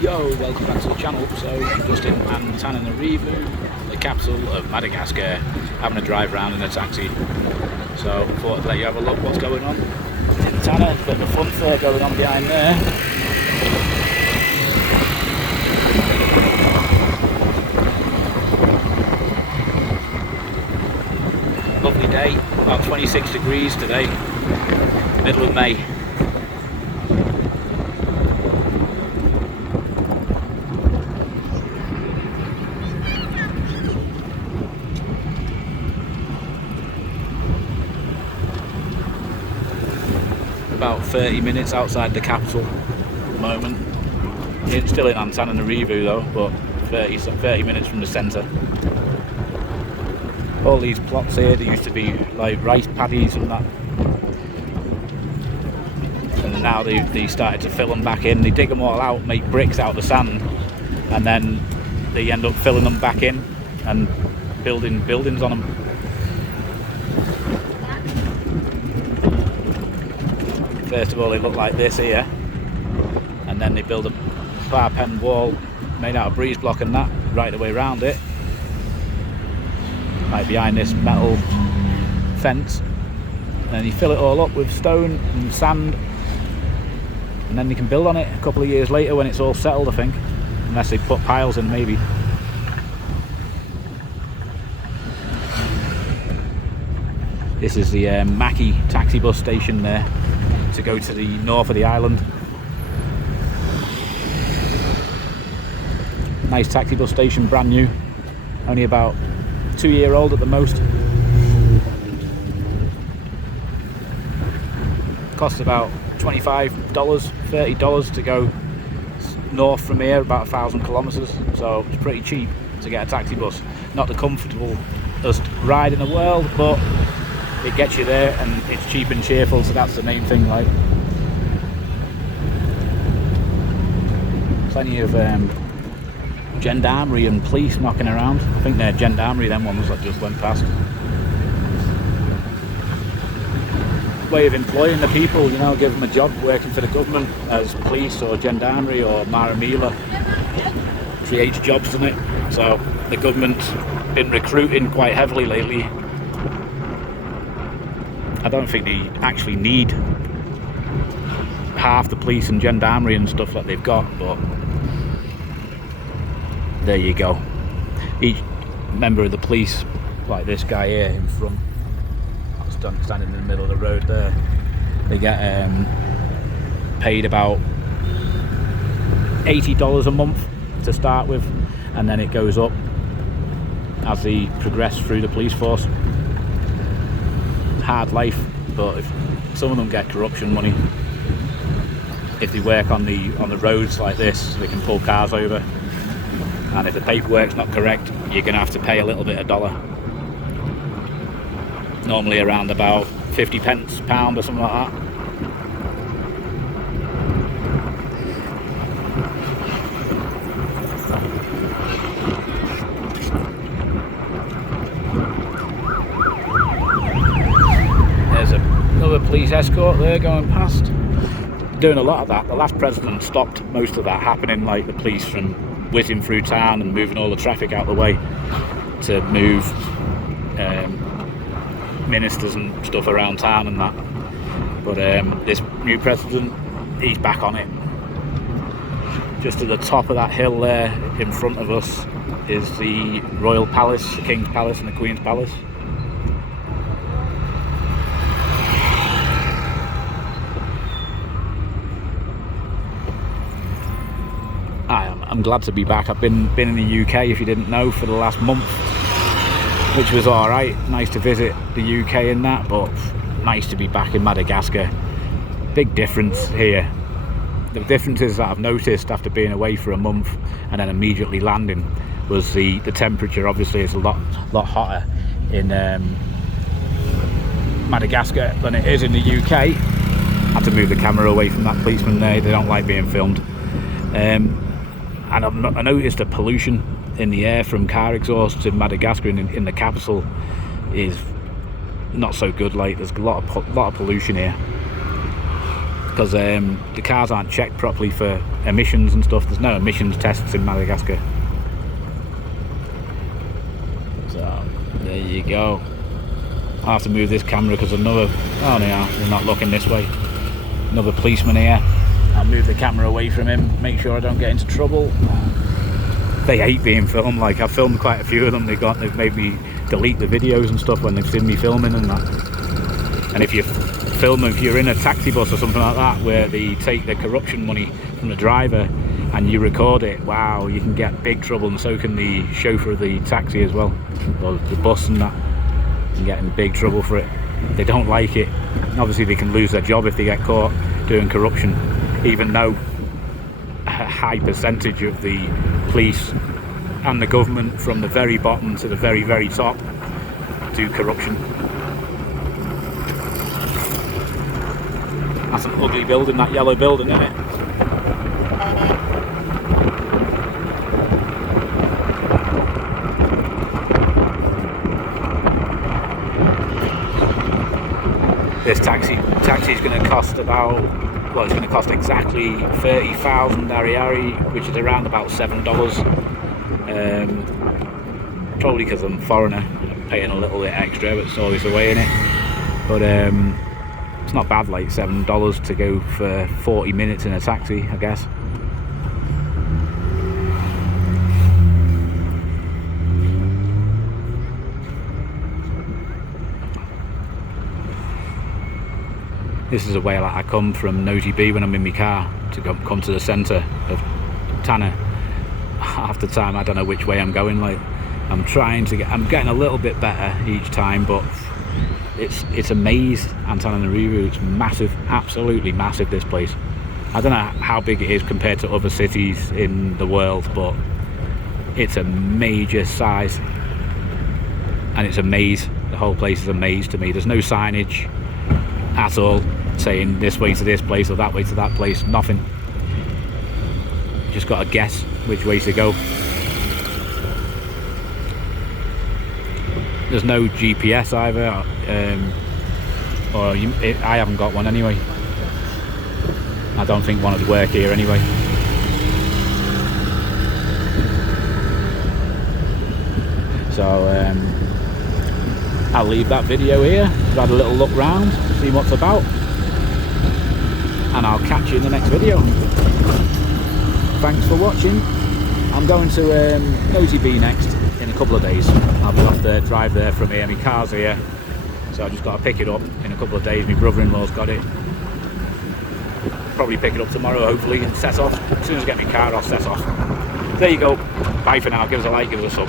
Yo, welcome back to the channel. So, just in Antananarivo, the capital of Madagascar, having a drive around in a taxi. So, thought I'd let you have a look what's going on in Tana. Bit of a fun fair going on behind there. Lovely day, about 26 degrees today, middle of May. About 30 minutes outside the capital at the moment. It's still in Antananarivo though, but 30 minutes from the centre. All these plots here, there used to be like rice paddies and that. And now they started to fill them back in. They dig them all out, make bricks out of the sand, and then they end up filling them back in and building buildings on them. First of all, they look like this here, and then they build a parapet wall made out of breeze block and that right the way around it, right behind this metal fence. And then you fill it all up with stone and sand, and then you can build on it a couple of years later when it's all settled, I think, unless they put piles in maybe. This is the Maki taxi bus station there, to go to the north of the island. Nice taxi bus station, brand new, only about 2-year-old at the most. Costs about $25, $30 to go north from here, about 1,000 kilometres, so it's pretty cheap to get a taxi bus. Not the comfortablest ride in the world, but it gets you there and it's cheap and cheerful, so that's the main thing. Like, plenty of gendarmerie and police knocking around. I think they're gendarmerie, them ones that just went past. Way of employing the people, you know, give them a job working for the government as police or gendarmerie or maramila. Creates jobs, doesn't it? So the government's been recruiting quite heavily lately. I don't think they actually need half the police and gendarmerie and stuff that they've got, but there you go. Each member of the police, like this guy here in front, standing in the middle of the road there, they get paid about $80 a month to start with, and then it goes up as they progress through the police force. Hard life, but if some of them get corruption money. If they work on the roads like this, they can pull cars over, and if the paperwork's not correct, you're gonna have to pay a little bit of dollar, normally around about 50 pence pound or something like that. Another police escort there going past, doing a lot of that. The last president stopped most of that happening, like the police from whizzing through town and moving all the traffic out of the way to move ministers and stuff around town and that. But this new president, he's back on it. Just at the top of that hill there in front of us is the Royal Palace, the King's Palace and the Queen's Palace. I'm glad to be back. I've been in the UK, if you didn't know, for the last month, which was alright. Nice to visit the UK and that, but nice to be back in Madagascar. Big difference here. The differences that I've noticed after being away for a month and then immediately landing was the temperature. Obviously it's a lot hotter in Madagascar than it is in the UK. I had to move the camera away from that policeman there, they don't like being filmed. And I noticed the pollution in the air from car exhausts in Madagascar, in the capital, is not so good. Like, there's a lot of pollution here. because the cars aren't checked properly for emissions and stuff. There's no emissions tests in Madagascar. So there you go. I'll have to move this camera because another, oh no, they're not looking this way. Another policeman here. I'll move the camera away from him, make sure I don't get into trouble. They hate being filmed. Like, I've filmed quite a few of them. They've made me delete the videos and stuff when they've seen me filming and that. And if you're in a taxi bus or something like that where they take the corruption money from the driver and you record it, wow, you can get big trouble, and so can the chauffeur of the taxi as well, or the bus and that. You can get in big trouble for it. They don't like it. Obviously they can lose their job if they get caught doing corruption, even though a high percentage of the police and the government, from the very bottom to the very, very top, do corruption. That's an ugly building, that yellow building, isn't it? This taxi is going to cost about, well, it's going to cost exactly 30,000 Ariari, which is around about $7. Probably because I'm a foreigner, I'm paying a little bit extra, but it's always the way in it. But it's not bad, like $7 to go for 40 minutes in a taxi, I guess. This is the way I come from Nosy B when I'm in my car to come to the centre of Tanna. Half the time I don't know which way I'm going. Like, I'm getting a little bit better each time, but it's a maze. Antananarivo, it's massive, absolutely massive, this place. I don't know how big it is compared to other cities in the world, but it's a major size, and it's a maze. The whole place is a maze to me. There's no signage at all saying this way to this place or that way to that place. Nothing. You just got to guess which way to go. There's no GPS either, I haven't got one anyway. I don't think one would work here anyway. So I'll leave that video here. I've had a little look round, see what's about, and I'll catch you in the next video. Thanks for watching. I'm going to Nosy B next in a couple of days. I'll be off the drive there from here. My car's here, so I just got to pick it up in a couple of days. My brother-in-law's got it. Probably pick it up tomorrow, hopefully, and set off. As soon as I get my car, I'll set off. There you go. Bye for now. Give us a like, give us a sub.